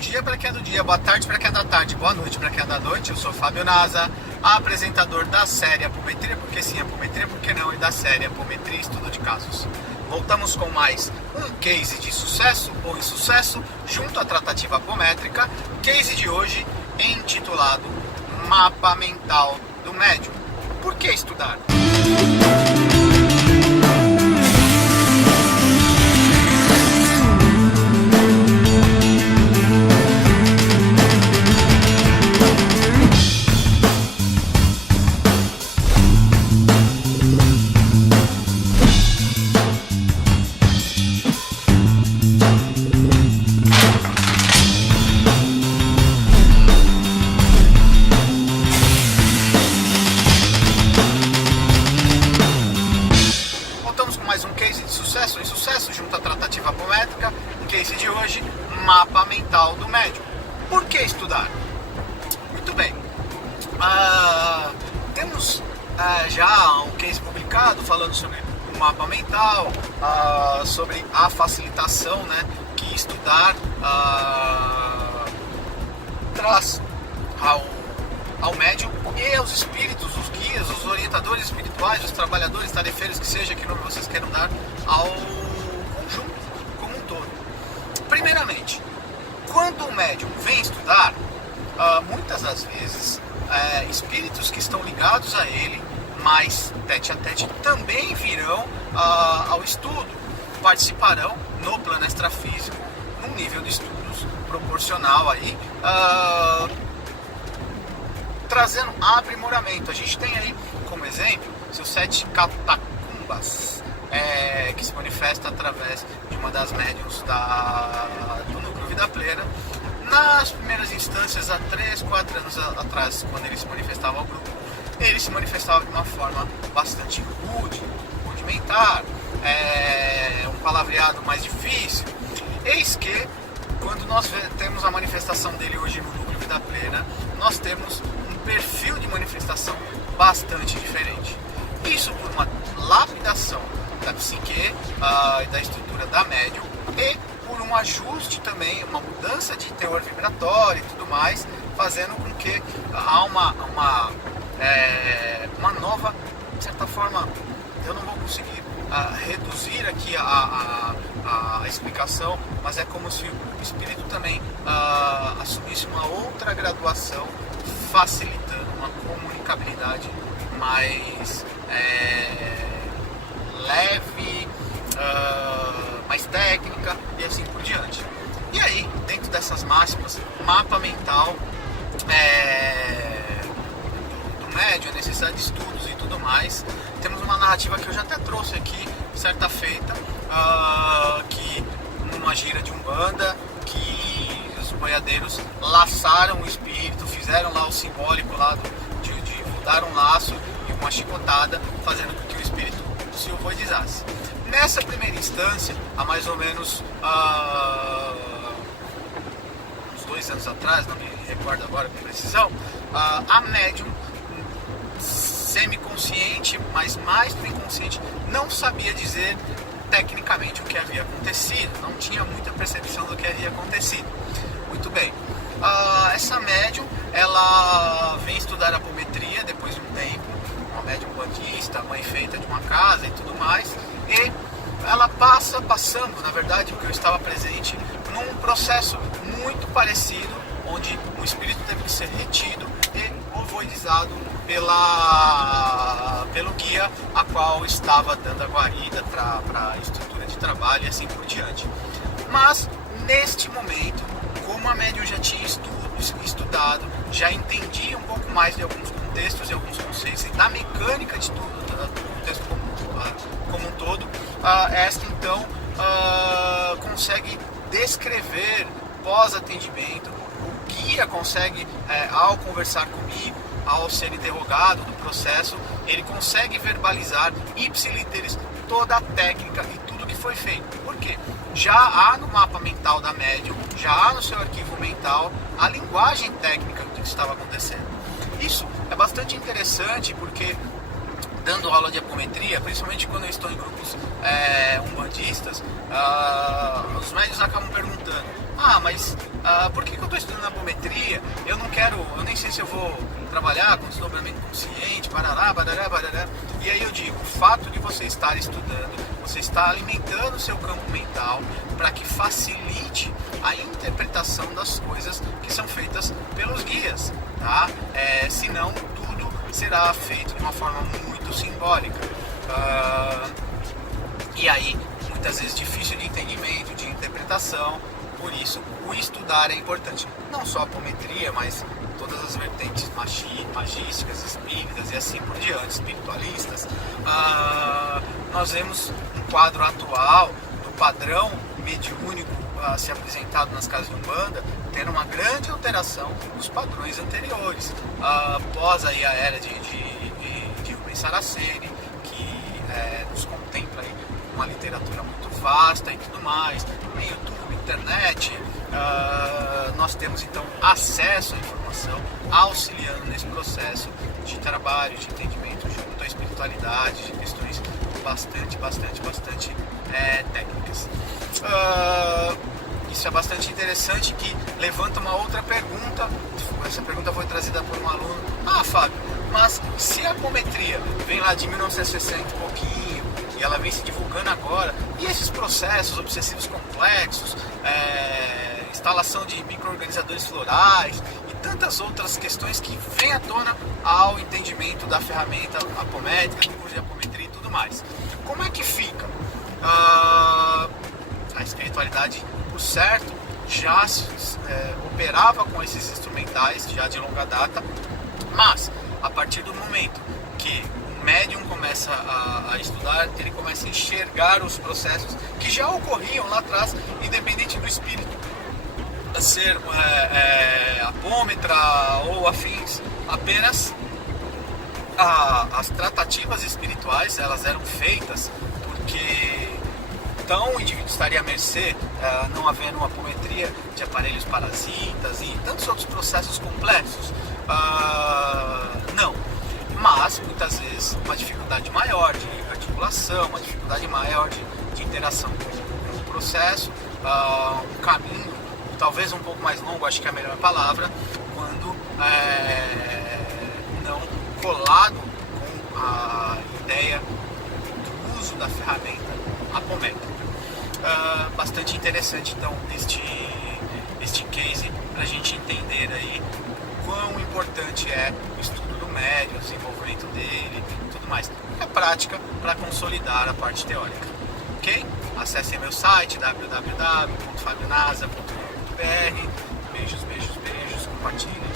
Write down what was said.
dia para quem é do dia, boa tarde para quem é da tarde, boa noite para quem é da noite. Eu sou Fábio Naza, apresentador da série Apometria, porque sim, Apometria, porque não, e da série Apometria Estudo de Casos. Voltamos com mais um case de sucesso ou insucesso junto à tratativa apométrica. Case de hoje intitulado Mapa Mental do Médium. Por que estudar? Mais um case de sucesso ou insucesso junto à tratativa apométrica. O case de hoje, mapa mental do médium. Por que estudar? Muito bem, temos já um case publicado falando sobre o mapa mental, sobre a facilitação, né, que estudar traz ao médium e aos espíritos, os guias, os orientadores espirituais, os trabalhadores, tarefeiros, que seja que nome vocês queiram dar ao conjunto como um todo. Primeiramente, quando o médium vem estudar, muitas das vezes espíritos que estão ligados a ele, mais tete a tete, também virão ao estudo, participarão no plano extrafísico, num nível de estudos proporcional aí, trazendo aprimoramento. A gente tem aí como exemplo seus 7 catacumbas, que se manifesta através de uma das médiuns do núcleo Vida Plena. Nas primeiras instâncias, há 3, 4 anos atrás, quando ele se manifestava ao grupo, ele se manifestava de uma forma bastante rudimentar, um palavreado mais difícil. Eis que, quando nós temos a manifestação dele hoje no núcleo Vida Plena, nós temos perfil de manifestação bastante diferente. Isso por uma lapidação da psique e da estrutura da médium, e por um ajuste também, uma mudança de teor vibratório e tudo mais, fazendo com que há uma nova, de certa forma, eu não vou conseguir reduzir aqui a explicação, mas é como se o espírito também assumisse uma outra graduação, facilitando uma comunicabilidade mais leve, mais técnica e assim por diante. E aí, dentro dessas máximas, mapa mental do médium, a necessidade de estudos e tudo mais, temos uma narrativa que eu já até trouxe aqui, certa feita, que numa gira de Umbanda, que os boiadeiros laçaram o espírito, fizeram lá o simbólico lá de dar um laço e uma chicotada, fazendo com que o espírito se ovoidizasse. Nessa primeira instância, há mais ou menos uns 2 anos atrás, não me recordo agora com precisão, a médium semiconsciente, mas mais do inconsciente, não sabia dizer tecnicamente o que havia acontecido, não tinha muita percepção do que havia acontecido. Muito bem, essa médium, ela vem estudar apometria depois de um tempo, uma médium bandista, mãe feita de uma casa e tudo mais, e ela passando, na verdade, porque eu estava presente, num processo muito parecido, onde o espírito teve que ser retido e ovoidizado pelo guia, a qual estava dando a guarida para a estrutura de trabalho e assim por diante. Mas, neste momento, como a médium já tinha estudado, já entendia um pouco mais de alguns contextos e alguns conceitos e da mecânica de tudo, do contexto como um todo, esta então consegue descrever pós-atendimento, o guia consegue, ao conversar comigo, ao ser interrogado do processo, ele consegue verbalizar ipsiliteris toda a técnica e tudo que foi feito. Por quê? Já há no mapa mental da médium, já há no seu arquivo mental a linguagem técnica do que estava acontecendo. Isso é bastante interessante porque, dando aula de apometria, principalmente quando eu estou em grupos umbandistas, os médios acabam perguntando: Mas por que eu estou estudando apometria? Eu nem sei se eu vou trabalhar com desdobramento consciente, barará. E aí eu digo, o fato de você estar estudando, você está alimentando o seu campo mental para que facilite a interpretação das coisas que são feitas pelos guias, tá? Senão tudo será feito de uma forma muito simbólica. E aí, muitas vezes difícil de entendimento, de interpretação. Por isso, o estudar é importante. Não só a apometria, mas todas as vertentes magísticas, espíritas e assim por diante, espiritualistas. Nós vemos um quadro atual do padrão mediúnico se apresentado nas casas de Umbanda, ter uma grande alteração dos padrões anteriores. Após aí a era de Rubens Saraceni, que nos contempla aí uma literatura muito vasta e tudo mais, no YouTube, internet, nós temos então acesso à informação, auxiliando nesse processo de trabalho, de entendimento junto à espiritualidade, de questões bastante técnicas. Isso é bastante interessante, que levanta uma outra pergunta. Essa pergunta foi trazida por um aluno. Fábio, mas se a apometria vem lá de 1960 e pouquinho, e ela vem se divulgando agora, e esses processos obsessivos complexos, instalação de micro-organizadores florais e tantas outras questões que vêm à tona ao entendimento da ferramenta apométrica, do curso de apometria e tudo mais. Como é que fica? A espiritualidade, por certo, já operava com esses instrumentais já de longa data, mas a partir do momento que o médium começa a estudar, ele começa a enxergar os processos que já ocorriam lá atrás, independente do espírito ser apômetra ou afins. Apenas as tratativas espirituais, elas eram feitas porque então o indivíduo estaria à mercê, não havendo uma apometria de aparelhos parasitas e tantos outros processos complexos. Não, mas muitas vezes uma dificuldade maior de articulação, uma dificuldade maior de interação com o processo, um caminho talvez um pouco mais longo, acho que é a melhor palavra, quando não colado com a ideia do uso da ferramenta apométrica. Bastante interessante então este case, para a gente entender aí quão importante é o estudo do médium, o desenvolvimento dele e tudo mais. É prática para consolidar a parte teórica. Ok? Acesse meu site www.fabionasa.com.br. Beijos, compartilhe.